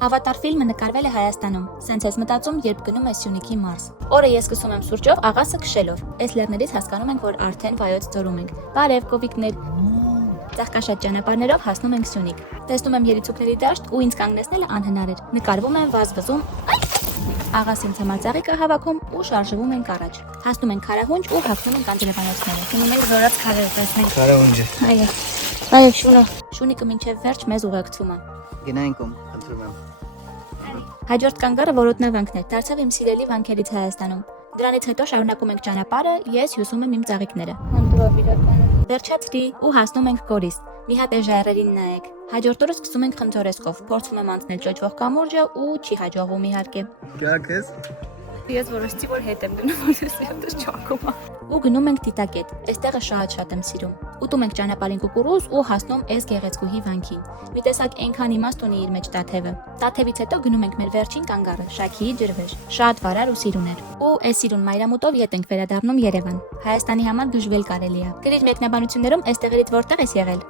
Ավատար ֆիլմը նկարվել է Հայաստանում։ Սենց ես մտածում, երբ գնում ես Սյունիքի մարզ։ Օրը ես սկսում եմ սուրճով, աղասը քշելով։ Այս լեռներից հասկանում ենք, որ արդեն Վայոց ձորում ենք։ Բարև, կովիկներ։ Ծաղկաշատ ճանապարհներով հասնում ենք Սյունիք։ Տեսնում եմ երիցուկների դաշտ ու ինձ կանգնեցնելը անհնար էր։ Նկարվում եմ վազվզում։ Աղաս ինձ համար ծաղիկը հավաքում ու շարժվում ենք առաջ։ Հասնում ենք Քարահունջ ու հագնում ենք անձրևանոցները։ Գնում ենք Զորաց քարերը տեսնենք։ Քարահունջը։ Այո։ Այո, շունը։ Շունիկը մինչև վերջ մեզ ուղեկցում է։ Գնայինք ում, խնդրում եմ։ Հաջորդ կանգառը որոտնավանքն է, դարձավ իմ սիրելի վանքերից Հայաստանում։ Դրանից հետո շարունակում ենք ճանապարհը, ես հյուսում եմ իմ ծաղիկները։ Վերջացրի ու հասնում ենք Գորիս։ Մի հատ է ժայռերին նայեք։ Հաջորդ օրը սկսում ենք Խնձորեսկով, փորձում եմ անցնել ճոճվող կամուրջը ու չի հաջողվում իհարկե։ Գակես։ Ես որոշեցի, որ հետ եմ գնում, որպես չակում։ Ու գնում ենք Տիտակետ։ Այստեղը շատ եմ սիրում։ Ուտում ենք ճանապարհին կուկուռուզ ու հասնում այս գեղեցկուհի վանքին։ Մի տեսակ այնքան իմաստ ունի իր մեջ Տաթևը։ Տաթևից հետո գնում ենք մեր վերջին կանգառը՝ Շաքիի ջրվեժ։ Շատ վարար ու սիրուն էր։ Ու այս սիրուն մայրամուտով ետ ենք վերադառնում Երևան։ Հայաստանի համար դժվել կարելի է։ Գրիչ մեկնաբանություններում այս տեղերից որտեղ ես եղել։